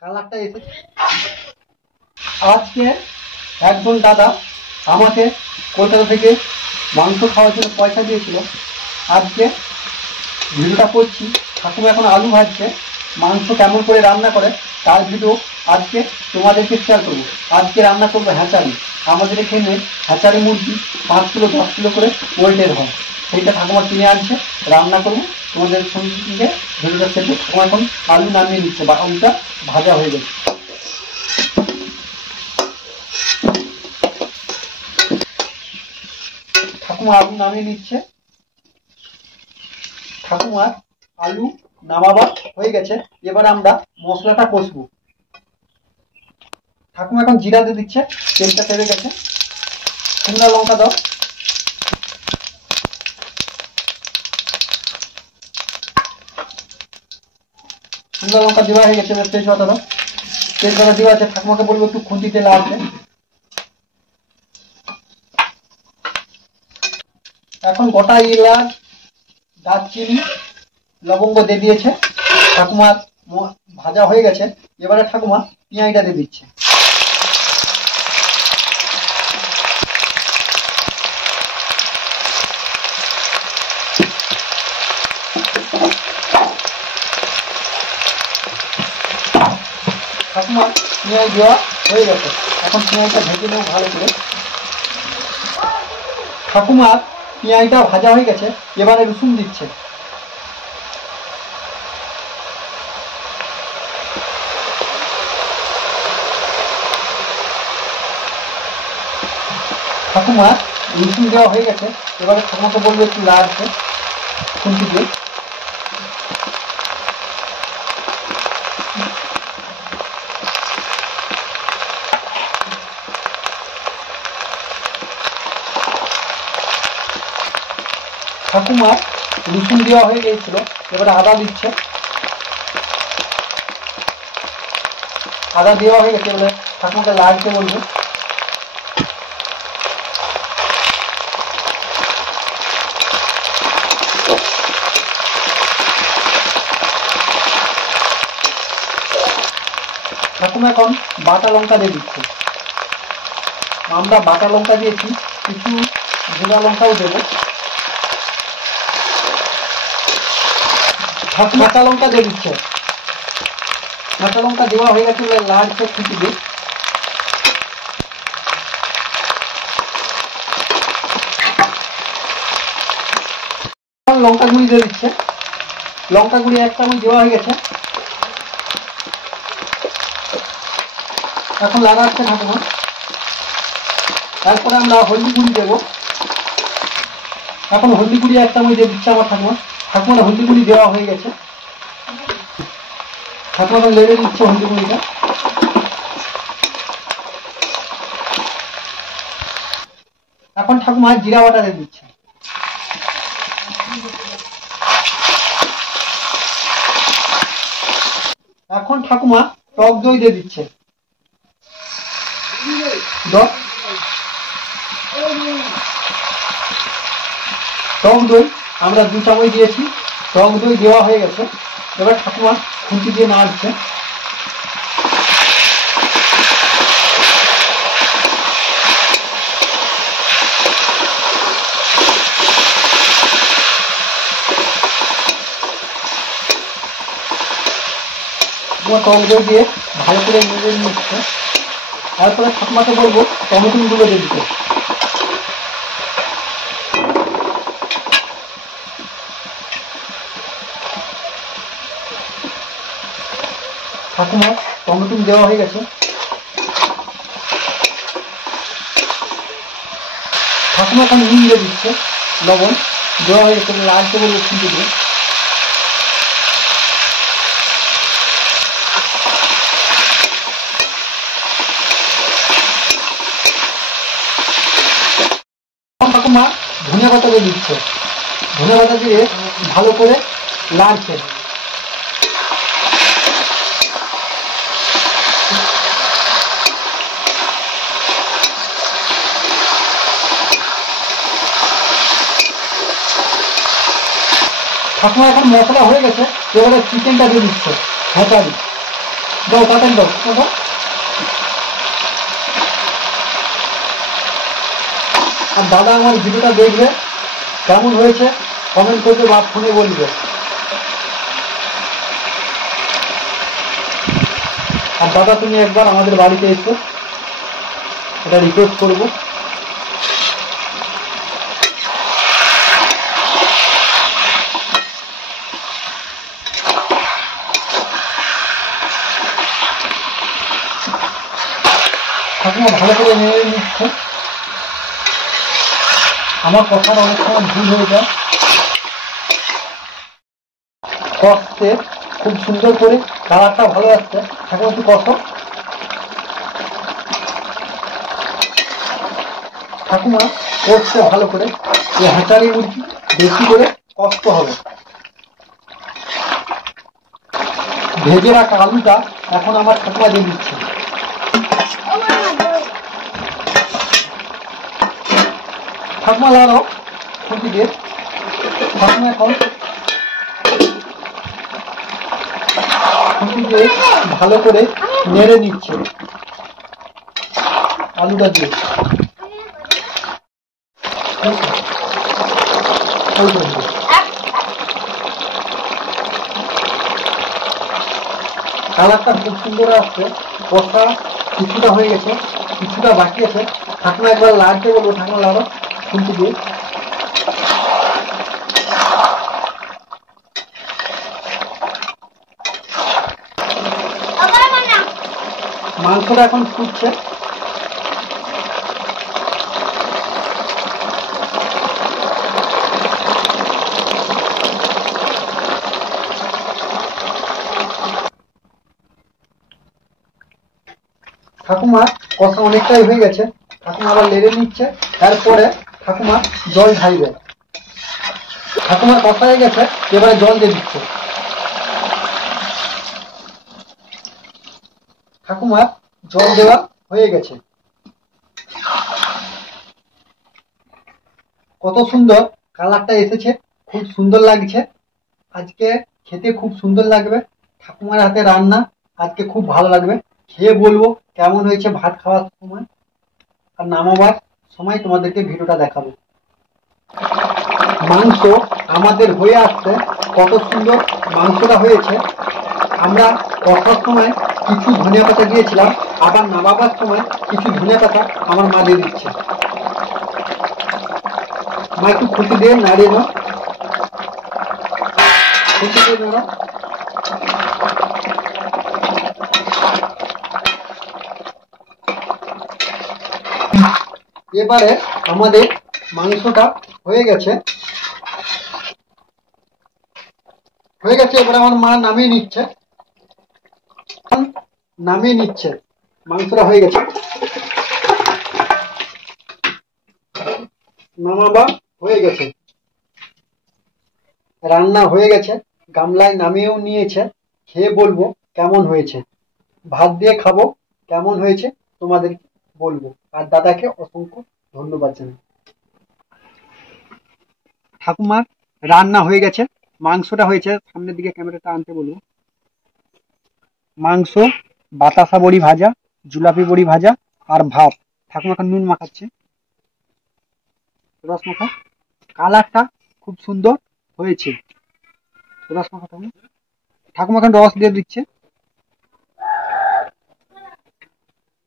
কালারটা এসেছে। আজকে একজন দাদা আমাকে কলকাতা থেকে মাংস খাওয়ার জন্য পয়সা দিয়েছিল। আজকে ভিডিওটা করছি। ঠাকুমা এখন আলু ভাজছে, মাংস কেমন করে রান্না করে তার ভিডিও আজকে তোমাদেরকে শেয়ার করবো। আজকে রান্না করবো হ্যাচারি। আমাদের এখানে হ্যাচারি মুরগি 5 কিলো 10 কিলো করে ওয়েটের হয়, সেইটা ঠাকুমা কিনে আনছে, রান্না করবো তোমাদের সঙ্গে ভিডিওটা শেষ। ঠাকুমা এখন আলু নামিয়ে নিচ্ছে বা আলুটা ভাজা হয়ে গেছে। ঠাকুমা আলু নামিয়ে নিচ্ছে। ঠাকুমার আলু নামাবার হয়ে গেছে। এবার আমরা মশলাটা কষবো। ঠাকুমা এখন জিরা দিয়ে দিচ্ছে, তেলটা তেড়ে গেছে। শুকনো লঙ্কা দাও, শুকনো লঙ্কা দেওয়া হয়ে গেছে। তেজপাতা দাও, তেজপাতা দেওয়া আছে। ঠাকুমাকে বলবো একটু খুঁটিতে লাগবে। এখন গোটা এলাচ, দারচিনি, লবঙ্গ দিয়ে দিয়েছে। ঠাকুমার ভাজা হয়ে গেছে। এবারে ঠাকুমা পেঁয়াজটা দিয়ে দিচ্ছে। ঠাকুমা পেঁয়াজ দেওয়া হয়ে গেছে। এখন পেঁয়াজটা ভেজে নেব ভালো করে। ঠাকুমার পেঁয়াজটা ভাজা হয়ে গেছে। এবারে রসুন দিচ্ছে। ঠাকুমার রসুন দেওয়া হয়ে গেছে। এবারে ঠাকুমাকে বলবো একটু লাড়তে খুন্তি দিয়ে। ঠাকুমার রসুন দেওয়া হয়ে গিয়েছিল। এবারে আদা দিচ্ছে। আদা দেওয়া হয়ে গেছে। এবারে ঠাকুমাকে লাড়তে বলবো। ঠাকুমা এখন বাটা লঙ্কা দিয়ে দিচ্ছে। আমরা বাটা লঙ্কা দিয়েছি, কিছু গুঁড়া লঙ্কাও দেবো। কাঁচা লঙ্কা দিয়ে দিচ্ছে। কাঁচা লঙ্কা দেওয়া হয়ে গেছে। লাড়ছে খুঁটি দিয়ে। লঙ্কা গুঁড়ি দিয়ে দিচ্ছে। লঙ্কা গুঁড়ি 1 চামচ দেওয়া হয়ে গেছে। এখন লাগাচ্ছে ঠাকুমা। তারপরে আমরা হলদি গুঁড়ি দেবো। এখন হলদি গুঁড়ি 1 চামচ দিয়ে দিচ্ছে আমার ঠাকুমা। ঠাকুমার হলদি গুঁড়ি দেওয়া হয়ে গেছে। ঠাকুমা লেগে দিচ্ছে হলদি গুঁড়িটা। এখন ঠাকুমা জিরা বাটা দিয়ে দিচ্ছে। এখন ঠাকুমা টক দই দিয়ে দিচ্ছে। টক দই আমরা 2 চামচ দিয়েছি। টক দই দেওয়া হয়ে গেছে। এবার ঠাকুমা খুন্তি দিয়ে নাড়ছে। টক দই দিয়ে ভালো করে নেড়ে নিচ্ছে। তারপরে ঠাকুমাকে বলবো টমেটো গুলো দিয়ে দিতে। ঠাকুমা টমেটো দেওয়া হয়ে গেছে। ঠাকুমা এখন নুন দিয়ে দিচ্ছে, লবণ দেওয়া হয়ে গেছে। লাড়তে বলবো খুঁটি দিয়ে। ঠাকুমা ধনে পাতা দিয়ে দিচ্ছে। ধনে পাতা দিয়ে ভালো করে নাড়ছে। ঠাকুমা এখন মশলা হয়ে গেছে। এবারে চিকেনটা দিয়ে দিচ্ছে হ্যাচারি। দাও তাড়াতাড়ি দাও দাও। আর দাদা আমার ভিডিওটা দেখবে, কেমন হয়েছে কমেন্ট করবে বা ফোনে বলবে। আর দাদা তুমি একবার আমাদের বাড়িতে এসো, এটা রিকোয়েস্ট করবো। ঠাকুমা ভালো করে নিয়ে নিচ্ছে। আমার কথাটা অনেক সময় ভুল হয়ে যায়, কষতে খুব সুন্দর করে কালারটা ভালো আসছে। ঠাকুমা একটু কষো। ঠাকুমা কষতে ভালো করে, এই হাঁচারি মুরগি বেশি করে কষ্ট হবে। ভেজে রাখা আলুটা এখন আমার ঠাকুমা দিয়ে দিচ্ছে। ঠাকুমা লাগাও খুঁটি দিয়ে। ঠাকুমা এখন খুঁটি দিয়ে ভালো করে নেড়ে নিচ্ছে আলুটা দিয়ে। কালারটা খুব সুন্দর আসছে। কষা কিছুটা হয়ে গেছে, কিছুটা বাকি আছে। ঠাকুমা একবার লাড়তে বলবো, ঠাকুমা লাড়ো খুঁটি দিয়ে। মাংসটা এখন ফুটছে। ঠাকুমা কষা অনেকটাই হয়ে গেছে, ঠাকুমা আবার লেড়ে নিচ্ছে। তারপরে ঠাকুমা জল ঢালবে। ঠাকুমার কষা হয়ে গেছে, এবারে জল দিয়ে দিচ্ছে। ঠাকুমার জল দেওয়া হয়ে গেছে। কত সুন্দর কালারটা এসেছে, খুব সুন্দর লাগছে। আজকে খেতে খুব সুন্দর লাগবে। ঠাকুমার হাতে রান্না আজকে খুব ভালো লাগবে। খেয়ে বলবো কেমন হয়েছে ভাত খাওয়ার সময়, আর নামাবার সময় তোমাদেরকে ভিডিওটা দেখাবো। মাংস আমাদের হয়ে আসছে, কত সুন্দর মাংসটা হয়েছে। আমরা কষার সময় কিছু ধনিয়া পাতা দিয়েছিলাম, আবার নামাবার সময় কিছু ধনিয়া পাতা আমার মা দিয়ে দিচ্ছে। মা একটু খুঁটি দিয়ে নাড়িয়ে নাও, খুঁটি দিয়ে নাড়াও। এবারে আমাদের মাংসটা হয়ে গেছে। এবারে আমার মা নামিয়ে নিচ্ছে। মাংসটা হয়ে গেছে, নামাবা হয়ে গেছে। রান্না হয়ে গেছে, গামলায় নামিয়েও নিয়েছে। খেয়ে বলবো কেমন হয়েছে। ভাত দিয়ে খাবো, কেমন হয়েছে তোমাদের বলবো। আর দাদাকে অসংখ্য ধন্যবাদ জানাই। ঠাকুমার রান্না হয়ে গেছে, মাংসটা হয়েছে। সামনের দিকে ক্যামেরাটা আনতে বলবো। মাংস, বাতাসা বড়ি ভাজা, জুলাপি বড়ি ভাজা আর ভাত। ঠাকুমা এখন নুন মাখাচ্ছে, রস মাখা। কালারটা খুব সুন্দর হয়েছে। রস মাখা ঠাকুমা এখন রস দিয়ে দিচ্ছে।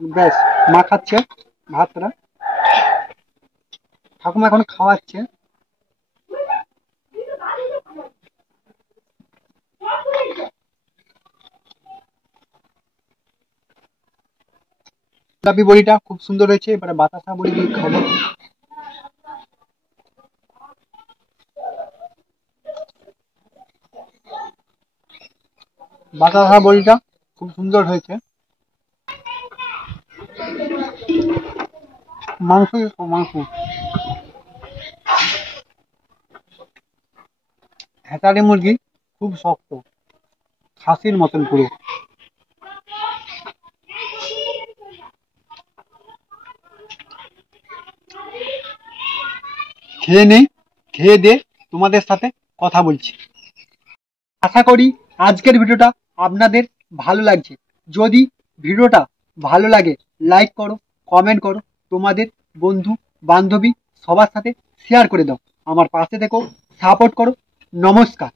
ব্যাস মাখাচ্ছে ভাতটা। ঠাকুমা এখন খাওয়াচ্ছে। গোলাপি বড়িটা খুব সুন্দর হয়েছে। এবারে বাতাসা বড়ি দিয়ে খাবো। বাতাসা বড়িটা খুব সুন্দর হয়েছে। মাংস হেতারি মুরগি খুব শক্ত, খাসির মতন পুরো। খেয়ে নেই, খেয়ে দিয়ে তোমাদের সাথে কথা বলছি। আশা করি আজকের ভিডিওটা আপনাদের ভালো লাগছে। যদি ভিডিওটা ভালো লাগে লাইক করো, কমেন্ট করো, তোমাদের বন্ধু বান্ধবী সবার সাথে শেয়ার করে দাও। আমার পাশে থেকো, সাপোর্ট করো। নমস্কার।